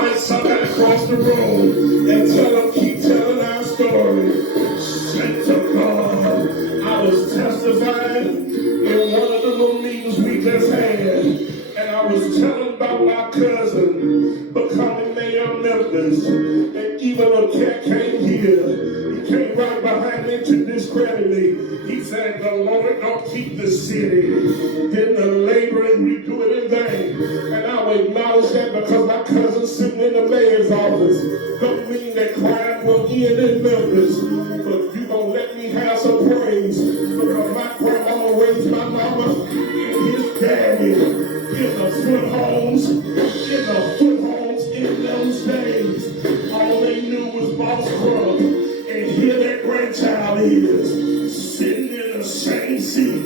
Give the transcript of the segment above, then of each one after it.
Holler at somebody across the room and tell them, keep telling our story. Thank to God. I was testifying in one of the little meetings we just had, and I was telling about my cousin becoming mayor of Memphis. And even a cat came here. He came right behind me to discredit me. He said, the Lord don't keep the city, then the laborers we do it in vain. And I will acknowledge that because my cousin's sitting in the mayor's office. Don't mean that crime will end in Memphis, but you gonna let me have some praise because my grandmama raised my mama and his daddy in the foot homes, in those days. All they knew was Boss Crumb, and here that grandchild is sitting in the same seat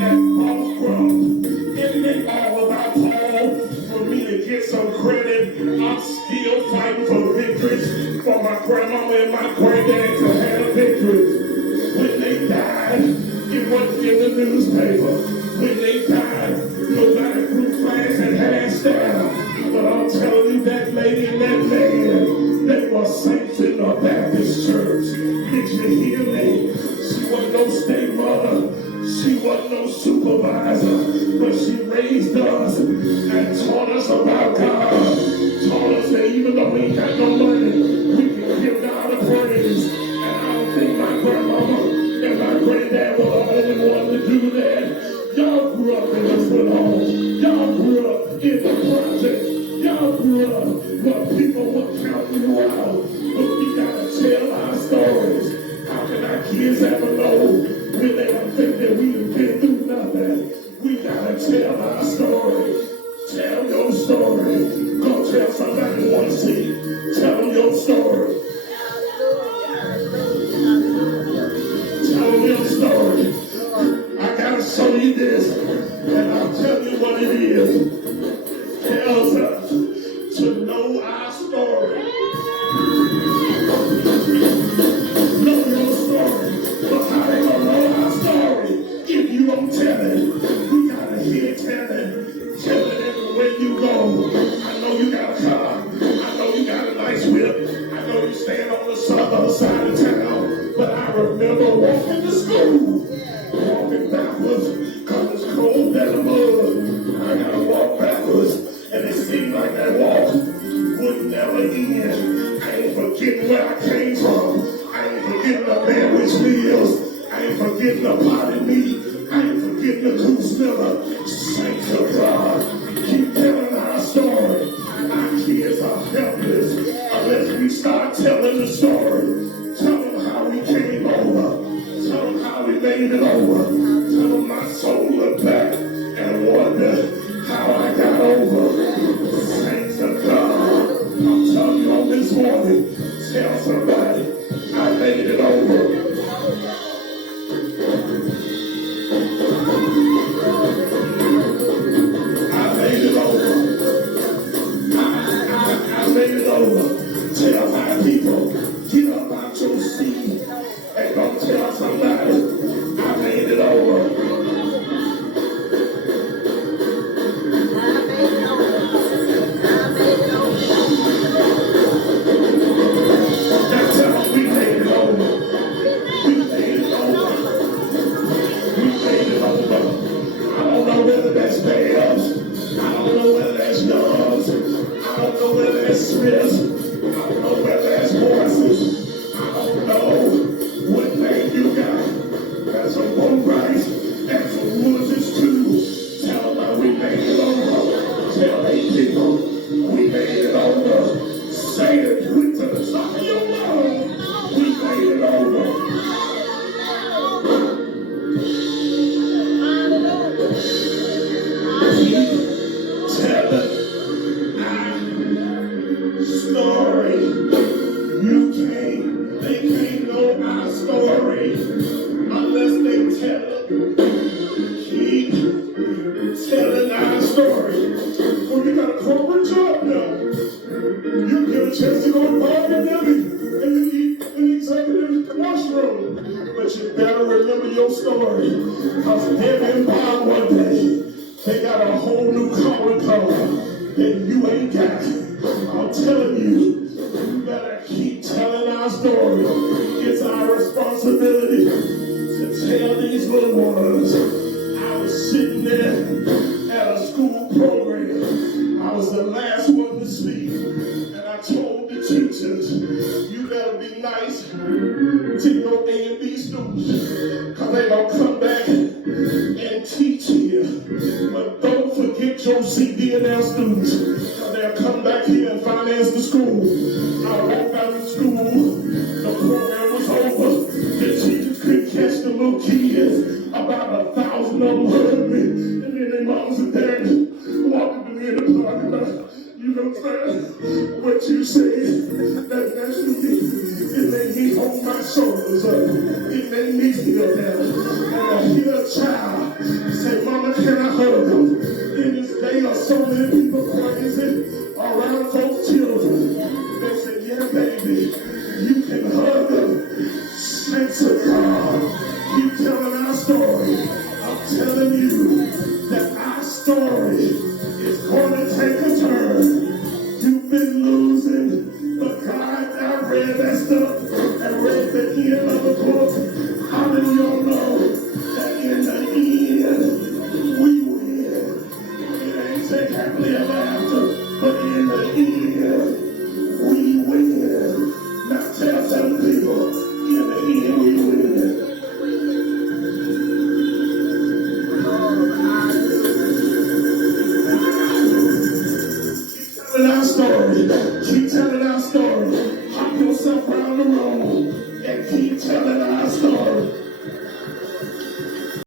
as Boss Crumb. And they all about Paul. For me to get some credit, I'm still fighting for victories for my grandmama and my granddad to have victories. When they died, it wasn't in the newspaper. When they died, nobody grew flags and hands down. But I'm telling you, that lady and that man, they were saints in the Baptist church. Did you hear me? She wasn't no state mother. She wasn't no supervisor, but she raised us and taught us about God. Taught us that even though we ain't got no money, we can give God a praise. And I don't think my grandmama and my granddad were the only one to do that. Y'all grew up in the foot home. Y'all grew up in the project. Y'all grew up where people would count you out. But we gotta tell our stories. How can our kids ever know when they don't think that we have been through nothing? We gotta tell our story. Tell your story. Go tell somebody who wants to see. Tell them your story. Tell them your story. I gotta show you this, and I'll tell you what it is. Tells us to know our story. Know your story. But how they gonna know our story if you don't tell it? We gotta hear telling. Tell it everywhere you go. I know you got a car. I know you got a nice whip. I know you stand on the other side of town. But I remember walking to school. Walking backwards, cause it's cold in the mud. I gotta walk backwards, and it seemed like that walk would never end. I ain't forgetting where I came from. I ain't forgetting the sandwich meals. I ain't forgetting the potted meat. I ain't forgetting the goose liver. Saints of God, keep telling our story. Our kids are helpless unless we start telling the story. Tell them how we came over. Tell them how we made it over. Tell them my soul looked back and wondered how I got over. Saints of God, I'm telling you on this morning, tell somebody I made it over. I made it over. I made it over. Tell my people, get up out your seat and go tell somebody I made it over. Now tell them we made it over. We made it over. We made it over. I don't know whether that's Bears. I don't know whether that's Youngs. I don't know whether that's Smiths. I don't know whether that's Morris's. I don't know what name you got. That's a one rice. That's a Woods too. Tell them how we made it over. Tell 8 people we made it over. Say it quick to the top of your lungs. We made it over. Story. They can't know our story unless they tell it. Keep telling our story. Well, you got a corporate job now. You get a chance to go to Bob and Debbie and eat an executive mushroom. But you better remember your story. Because Debbie and Bob one day, they got a whole new calling card that you ain't got. I'll tell was I was sitting there at a school program. I was the last one to speak. And I told the teachers, you better be nice to your A and B students, because they're going to come back and teach here. But don't forget your C, D, and L students, because they'll come back here and finance the school. I walked out of school, the program was over, the teachers couldn't catch the little kids, about 1,000 of them heard me, and then their moms and dads walking to me in the parking lot. You know what I'm saying? What you said, that's me. It made me hold my shoulders up. It made me feel better. And I hear a child say, Mama, can I hug them? In this day of so many people crazy around folks' children. They say, yeah, baby.